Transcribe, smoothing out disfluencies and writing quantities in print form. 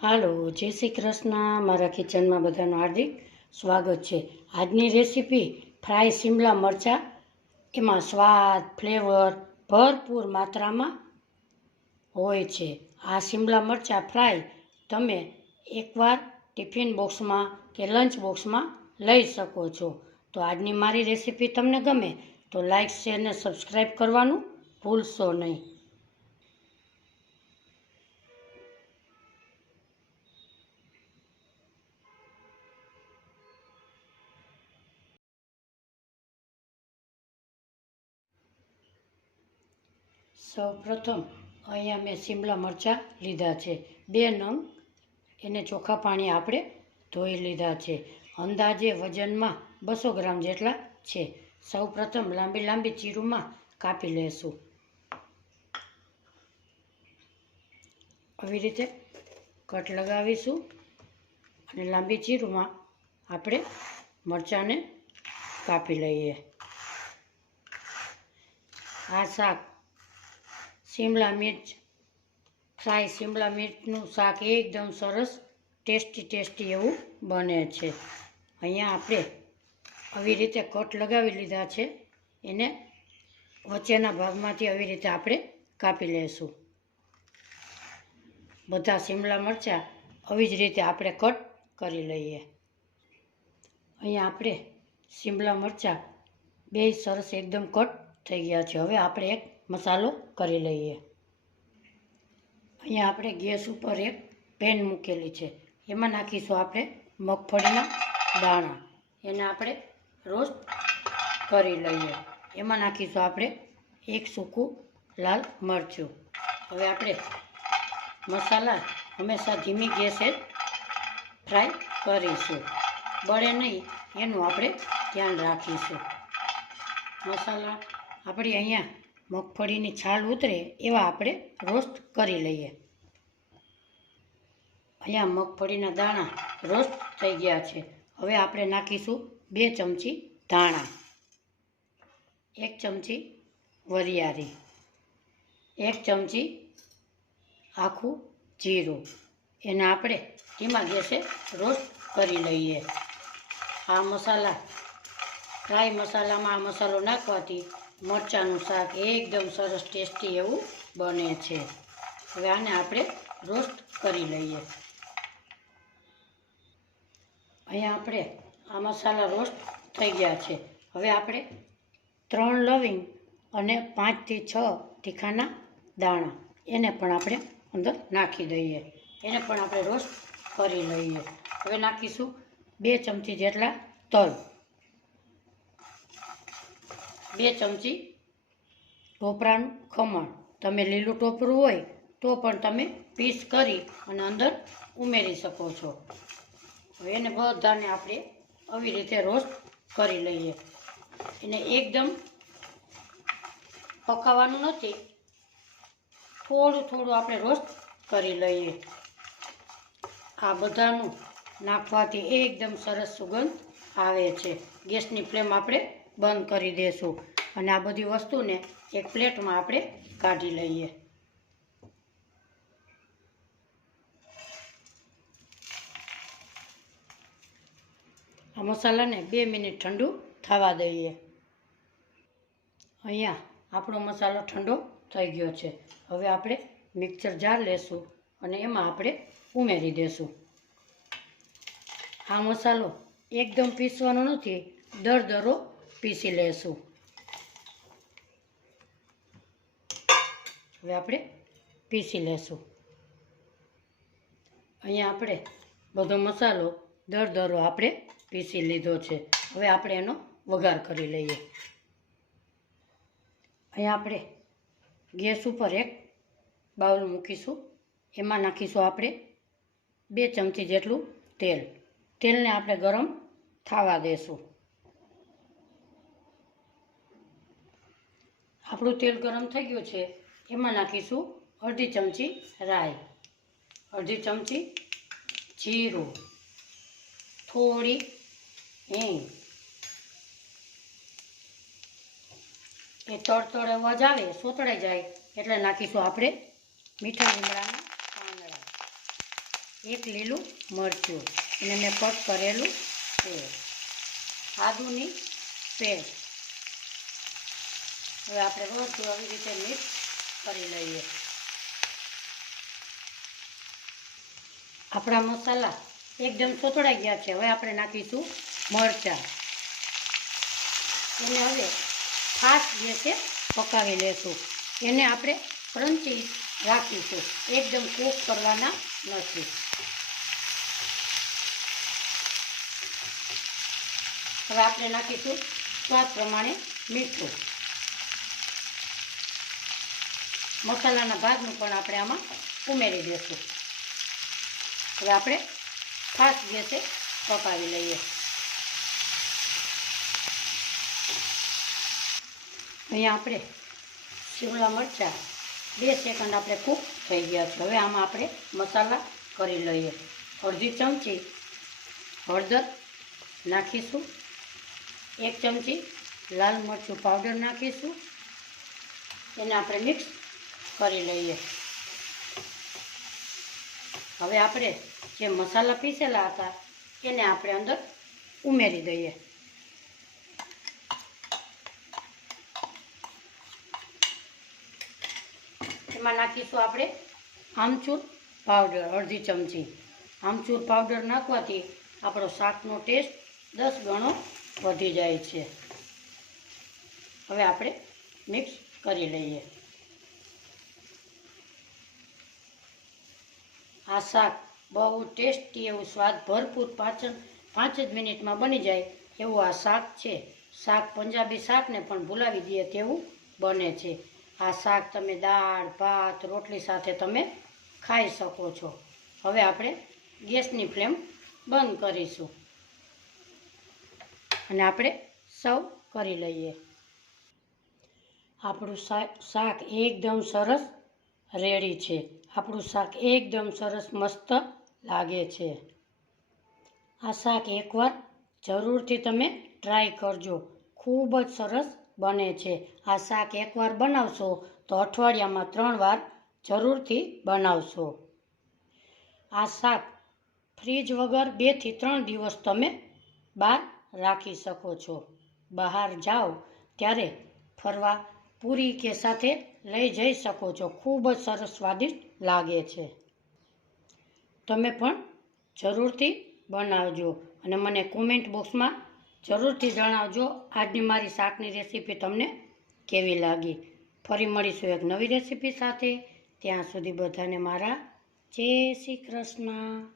હાલો, જય શ્રી કૃષ્ણ. મારા કિચનમાં બધાનું હાર્દિક સ્વાગત છે. આજની રેસીપી ફ્રાય શિમલા મરચાં. એમાં સ્વાદ, ફ્લેવર ભરપૂર માત્રામાં હોય છે. આ શિમલા મરચાં ફ્રાય તમે એકવાર ટિફિન બોક્સમાં કે લંચ બોક્સમાં લઈ શકો છો. તો આજની મારી રેસીપી તમને ગમે તો લાઈક, શેર ને સબસ્ક્રાઈબ કરવાનું ભૂલશો નહીં. સૌપ્રથમ અહીંયા મેં શિમલા મરચાં લીધા છે 2 નંગ. એને ચોખ્ખા પાણી આપણે ધોઈ લીધા છે. અંદાજે વજનમાં 200 ગ્રામ જેટલા છે. સૌપ્રથમ લાંબી લાંબી ચીરુમાં કાપી લેશું. આવી રીતે કટ લગાવીશું અને લાંબી ચીરુમાં આપણે મરચાંને કાપી લઈએ. આ શાક શિમલા મિર્ચ ફ્રાય શિમલા મિર્ચનું શાક એકદમ સરસ ટેસ્ટી એવું બને છે. અહીંયા આપણે આવી રીતે કટ લગાવી લીધા છે. એને વચ્ચેના ભાગમાંથી આવી રીતે આપણે કાપી લઈશું. બધા શિમલા મરચાં આવી જ રીતે આપણે કટ કરી લઈએ. અહીંયા આપણે શિમલા મરચાં 2 સરસ એકદમ કટ થઈ ગયા છે. હવે આપણે એક મસાલો કરી લઈએ. અહીંયા આપણે ગેસ ઉપર એક પેન મૂકેલી છે. એમાં નાખીશું આપણે મગફળીના દાણા. એને આપણે રોસ્ટ કરી લઈએ. એમાં નાખીશું આપણે એક સૂકું લાલ મરચું. હવે આપણે મસાલા હંમેશા ધીમી ગેસે ફ્રાય કરીશું. બળે નહીં એનું આપણે ધ્યાન રાખીશું. મસાલા આપણે અહીંયા મગફળીની છાલ ઉતરે એવા આપણે રોસ્ટ કરી લઈએ. અહીંયા મગફળીના દાણા રોસ્ટ થઈ ગયા છે. હવે આપણે નાખીશું 2 ચમચી ધાણા, 1 ચમચી વરિયાળી, 1 ચમચી આખું જીરું. એને આપણે ધીમા ગેસે રોસ્ટ કરી લઈએ. આ મસાલા ફ્રાય મસાલામાં આ મસાલો નાખવાથી મરચાંનું શાક એકદમ સરસ ટેસ્ટી એવું બને છે. હવે આને આપણે રોસ્ટ કરી લઈએ. અહીંયા આપણે આ મસાલા રોસ્ટ થઈ ગયા છે. હવે આપણે 3 લવિંગ અને 5 થી 6 તીખાના દાણા એને પણ આપણે અંદર નાખી દઈએ. એને પણ આપણે રોસ્ટ કરી લઈએ. હવે નાખીશું 2 ચમચી જેટલા તલ, 2 ચમચી ટોપરાનું ખમણ. તમે લીલું ટોપરું હોય તો પણ તમે પીસ કરી અને અંદર ઉમેરી શકો છો. હવે એને બધાને આપણે આવી રીતે રોસ્ટ કરી લઈએ. એને એકદમ પકાવવાનું નથી, થોડું આપણે રોસ્ટ કરી લઈએ. આ બધાનું નાખવાથી એકદમ સરસ સુગંધ આવે છે. ગેસની ફ્લેમ આપણે બંધ કરી દઈશું અને આ બધી વસ્તુને એક પ્લેટમાં આપણે કાઢી લઈએ. આ મસાલાને 2 મિનિટ ઠંડુ થવા દઈએ. અહીંયા આપણો મસાલો ઠંડો થઈ ગયો છે. હવે આપણે મિક્સર જાર લેશું અને એમાં આપણે ઉમેરી દેશું. આ મસાલો એકદમ પીસવાનો નથી, દરદરો પીસી લેશું. હવે આપણે પીસી લેશું. અહીંયા આપણે બધો મસાલો દરદરો આપણે પીસી લીધો છે. હવે આપણે એનો વઘાર કરી લઈએ. અહીંયા આપણે ગેસ ઉપર એક બાઉલ મૂકીશું. એમાં નાખીશું આપણે 2 ચમચી જેટલું તેલ. તેલને આપણે ગરમ થવા દેશું. આપણું તેલ ગરમ થઈ ગયું છે. એમાં નાખીશું અડધી ચમચી રાઈ, અડધી ચમચી જીરું, થોડી હિંગ. એ તડતડ અવાજ આવે, સોતળાઈ જાય એટલે નાખીશું આપણે મીઠા લીમડાના પાંદડા. એક લીલું મરચું એને મેં કટ કરેલું છે, આદુની પેસ્ટ. હવે આપણે બધું આવી રીતે મિક્સ કરી લઈએ. આપણા મસાલા એકદમ સોતળાઈ ગયા છે. હવે આપણે નાખીશું મરચાં. એને હવે ફાસ્ટ ગેસે પકાવી લેશું. એને આપણે ક્રન્ચી રાખીશું, એકદમ કૂક કરવાના નથી. હવે આપણે નાખીશું સ્વાદ પ્રમાણે મીઠું. મસાલાના ભાગનું પણ આપણે આમાં ઉમેરી દઈશું. હવે આપણે ફાસ્ટ ગેસે પકાવી લઈએ. અહીંયા આપણે શિમલા મરચાં 2 સેકન્ડ આપણે કૂક થઈ ગયા છે. હવે આમાં આપણે મસાલા કરી લઈએ. અડધી ચમચી હળદર નાખીશું, 1 ચમચી લાલ મરચું પાવડર નાખીશું. એને આપણે મિક્સ કરી લઈએ. હવે આપણે જે મસાલા પીસેલા હતા એને આપણે અંદર ઉમેરી દઈએ. એમાં નાખીશું આપણે આમચૂર પાવડર અડધી ચમચી. આમચૂર પાવડર નાખવાથી આપણો શાકનો ટેસ્ટ 10 ગણો વધી જાય છે. હવે આપણે મિક્સ કરી લઈએ. આ શાક બહુ ટેસ્ટી એવું સ્વાદ ભરપૂર 5 જ મિનિટમાં બની જાય એવું આ શાક છે. શાક પંજાબી શાકને પણ ભૂલાવી દઈએ તેવું બને છે. આ શાક તમે દાળ ભાત રોટલી સાથે તમે ખાઈ શકો છો. હવે આપણે ગેસની ફ્લેમ બંધ કરીશું અને આપણે સર્વ કરી લઈએ. આપણું શાક એકદમ સરસ રેડી છે. આપણું શાક એકદમ સરસ મસ્ત લાગે છે. આ શાક એકવાર જરૂરથી તમે ટ્રાય કરજો, ખૂબ જ સરસ બને છે. આ શાક એકવાર બનાવશો તો અઠવાડિયામાં 3 વાર જરૂરથી બનાવશો. આ શાક ફ્રીજ વગર 2 થી 3 દિવસ તમે બહાર રાખી શકો છો. બહાર જાઓ ત્યારે ફરવા પૂરી કે સાથે લઈ જઈ શકો છો. ખૂબ જ સરસ સ્વાદિષ્ટ લાગે છે. તમે પણ જરૂરથી બનાવજો અને મને કોમેન્ટ બોક્સમાં જરૂરથી જણાવજો આજની મારી શાકની રેસીપી તમને કેવી લાગી. ફરી મળીશું એક નવી રેસીપી સાથે. ત્યાં સુધી બધાને મારા જય શ્રી કૃષ્ણ.